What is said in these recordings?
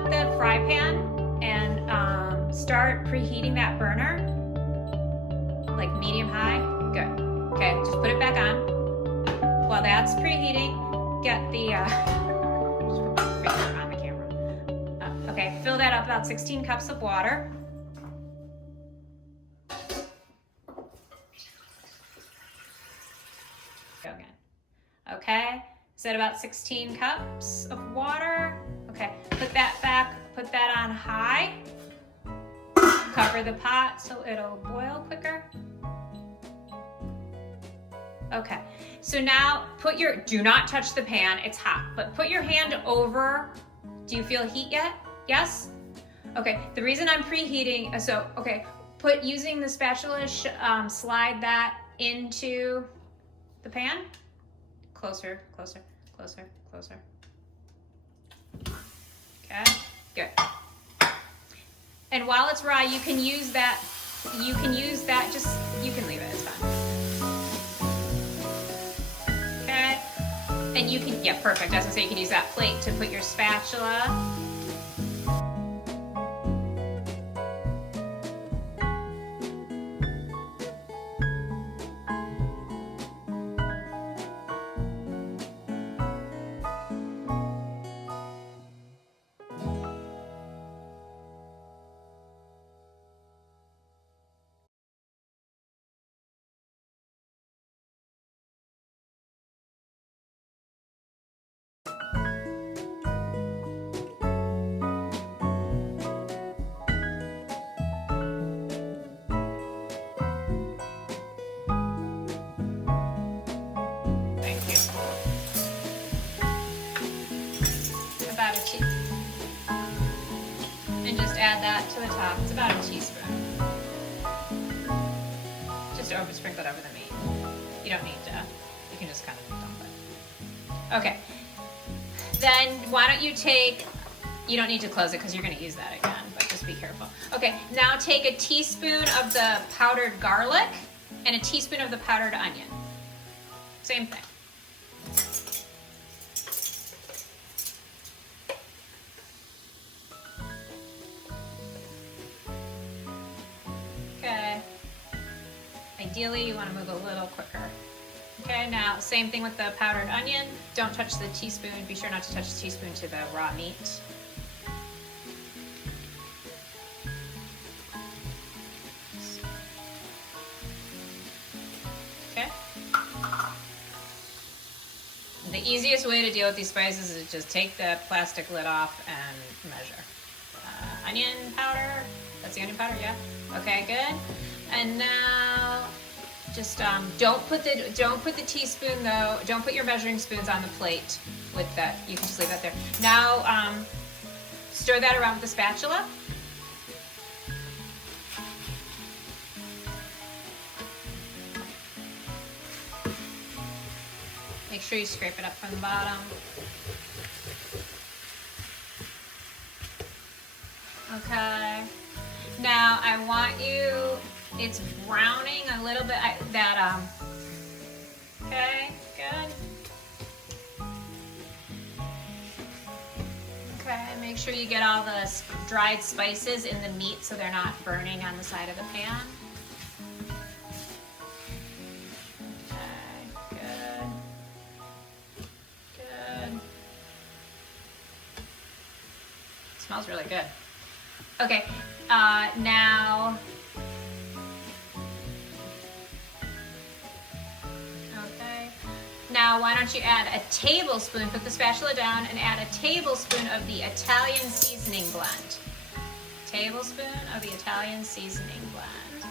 up the fry pan and start preheating that burner, like medium high. Good. Okay, just put it back on. While that's preheating, get the on the camera. Okay, fill that up about 16 cups of water. Go again. Okay, set about 16 cups of water. Okay, put that back, put that on high. Cover the pot so it'll boil quicker. Okay, so now do not touch the pan, it's hot, but put your hand over. Do you feel heat yet? Yes? Okay, the reason I'm preheating, using the spatula, slide that into the pan. Closer, closer, closer, closer. Okay, good. And while it's raw, you can use that, you can leave it, it's fine. Okay, and you can, yeah, perfect. As I say, you can use that plate to put your spatula. And just add that to the top. It's about a teaspoon. Just sprinkle it over the meat. You don't need to, you can just kind of dump it. Okay. Then why don't you don't need to close it because you're going to use that again, but just be careful. Okay, now take a teaspoon of the powdered garlic and a teaspoon of the powdered onion. Same thing. Ideally, you want to move a little quicker. Okay, now same thing with the powdered onion. Don't touch the teaspoon. Be sure not to touch the teaspoon to the raw meat. Okay. The easiest way to deal with these spices is just take the plastic lid off and measure. Onion powder. That's the onion powder, yeah. Okay, good. And now, just don't put the teaspoon though. Don't put your measuring spoons on the plate with that. You can just leave that there. Now, stir that around with the spatula. Make sure you scrape it up from the bottom. Okay. Now I want you. It's browning a little bit. Okay, good. Okay, make sure you get all the dried spices in the meat so they're not burning on the side of the pan. Okay, good. Good. It smells really good. Okay, now. Now, why don't you add a tablespoon, put the spatula down and add a tablespoon of the Italian seasoning blend. Tablespoon of the Italian seasoning blend.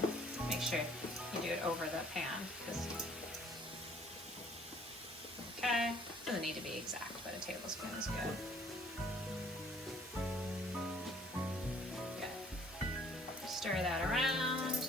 And make sure you do it over the pan. Okay, doesn't need to be exact, but a tablespoon is good. Good. Stir that around.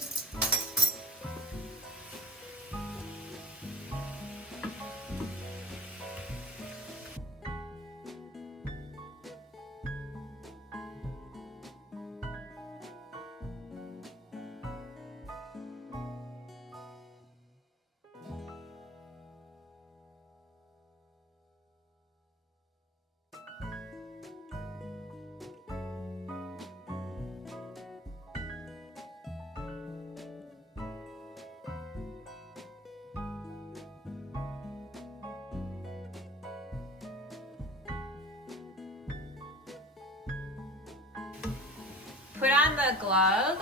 put on the glove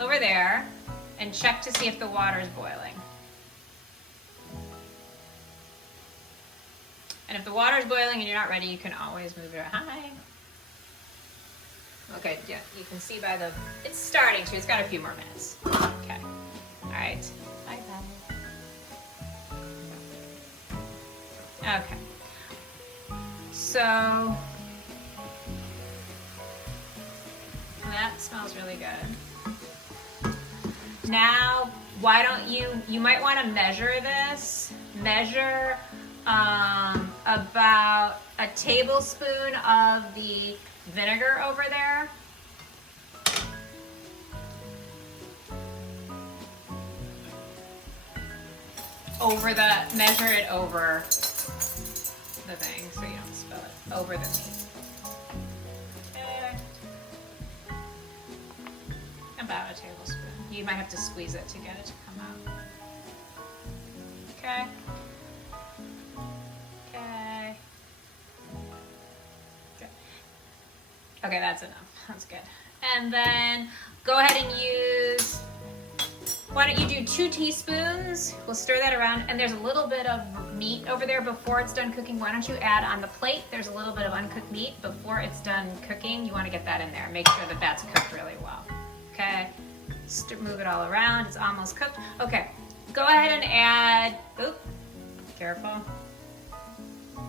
over there and check to see if the water is boiling. And if the water is boiling and you're not ready, you can always move it high. Okay, yeah, you can see by the, it's starting to, it's got a few more minutes. Okay, all right, bye-bye. Okay, so that smells really good. Now, why don't you might want to measure this. Measure about a tablespoon of the vinegar over there. Measure it over the thing so you don't spill it. Over the meat. Okay. About a tablespoon. You might have to squeeze it to get it to come out. Okay. Okay. Good. Okay, that's enough. That's good. And then go ahead and use, why don't you do 2 teaspoons? We'll stir that around. And there's a little bit of meat over there before it's done cooking. Why don't you add on the plate, there's a little bit of uncooked meat before it's done cooking. You want to get that in there. Make sure that that's cooked really well. Okay. Move it all around. It's almost cooked. Okay. Go ahead and add, oop, careful. And a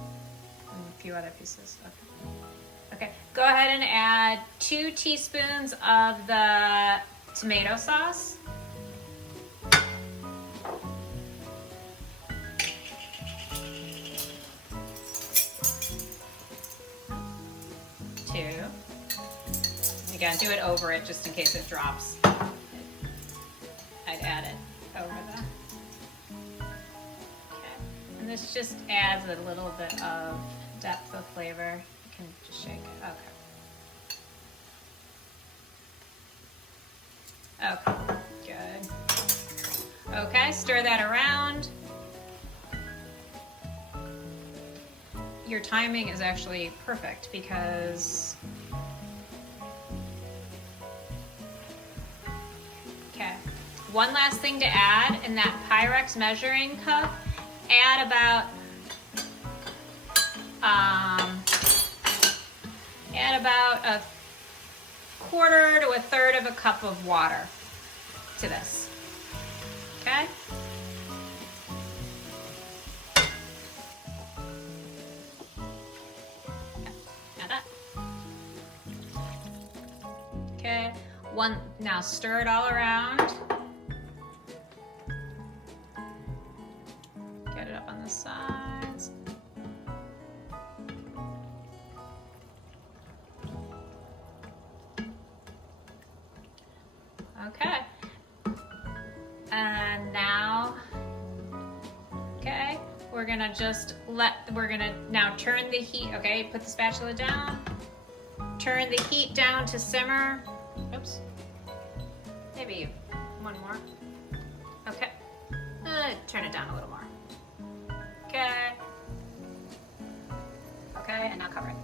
few other pieces. Okay. Okay. Go ahead and add 2 teaspoons of the tomato sauce. Again, do it over it just in case it drops. I'd add it over that. Okay. And this just adds a little bit of depth of flavor. You can just shake it. Okay. Okay, good. Okay, stir that around. Your timing is actually perfect because one last thing to add in that Pyrex measuring cup, add about a quarter to a third of a cup of water to this. Okay? Add that. Okay. Now stir it all around. Sides. Okay. And now, okay, we're gonna now turn the heat, okay, put the spatula down, turn the heat down to simmer. Oops. Maybe one more. Okay. Turn it down a little more. Okay. Okay, and now cover it.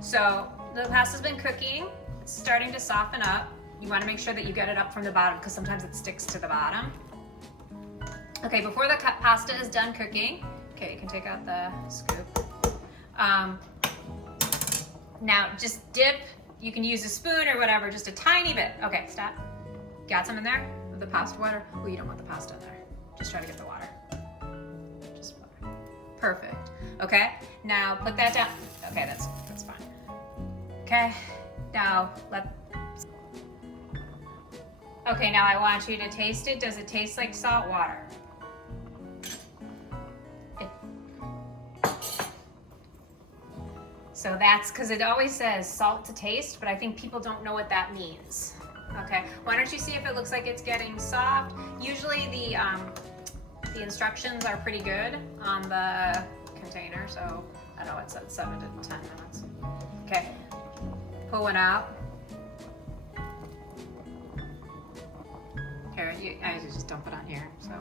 So the pasta's been cooking. It's starting to soften up. You want to make sure that you get it up from the bottom because sometimes it sticks to the bottom. Okay, before the pasta is done cooking, okay, you can take out the scoop. Now just dip. You can use a spoon or whatever, just a tiny bit. Okay, stop. Got some in there? The pasta water? Oh, you don't want the pasta in there. Just try to get the water. Just water. Perfect. Okay, now put that down. Okay, that's fine. Okay, now Okay, now I want you to taste it. Does it taste like salt water? So that's because it always says salt to taste, but I think people don't know what that means. Okay, why don't you see if it looks like it's getting soft? Usually the instructions are pretty good on the container, so I know it said 7 to 10 minutes. Okay, pull one out. Here, I just dump it on here, so,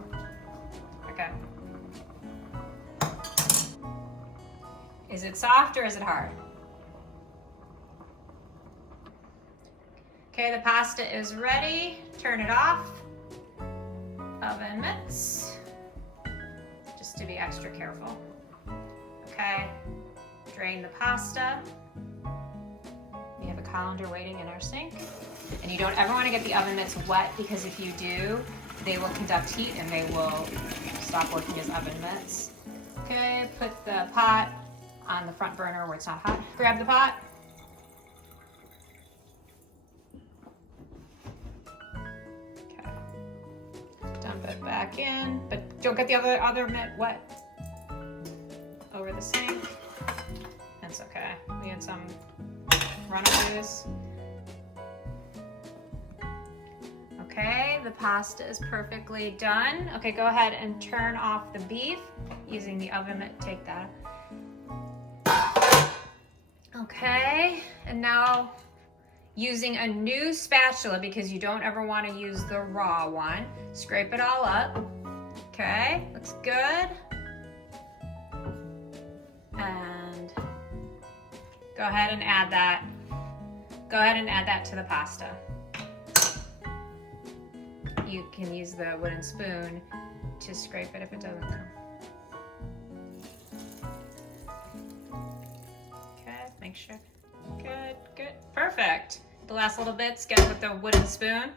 okay. Is it soft or is it hard? Okay, the pasta is ready. Turn it off. Oven mitts. Just to be extra careful. Okay, drain the pasta. We have a colander waiting in our sink. And you don't ever want to get the oven mitts wet because if you do, they will conduct heat and they will stop working as oven mitts. Okay, put the pot on the front burner where it's not hot. Grab the pot. Okay. Dump it back in, but don't get the other mitt wet over the sink. That's okay. We had some runnaways. Okay, the pasta is perfectly done. Okay, go ahead and turn off the beef using the oven mitt. Take that. Okay, and now using a new spatula because you don't ever want to use the raw one. Scrape it all up. Okay, looks good. And go ahead and add that. Go ahead and add that to the pasta. You can use the wooden spoon to scrape it if it doesn't come. Okay, make sure. Good, good, perfect. The last little bits, get with the wooden spoon.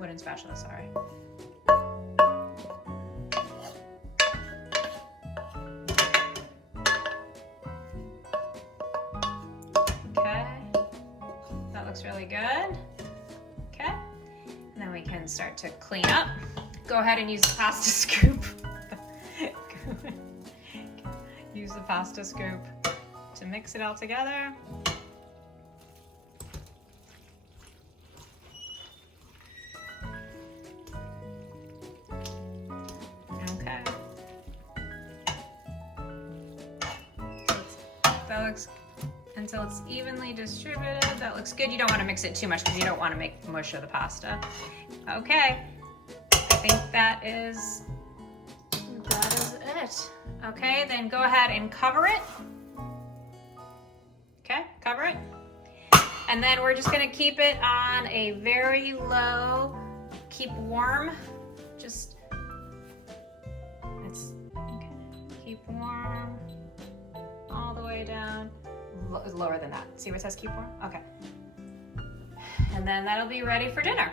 Wooden spatula, sorry. Okay, that looks really good. Okay. And then we can start to clean up. Go ahead and use the pasta scoop. Use the pasta scoop to mix it all together. Okay. That looks until it's evenly distributed. That looks good. You don't want to mix it too much because you don't want to make mush of the pasta. Okay, I think that is it. Okay, then go ahead and cover it. Okay, cover it. And then we're just gonna keep it on a very low, keep warm. Just, okay. Keep warm all the way down. Lower than that. See where it says keep warm? Okay. And then that'll be ready for dinner.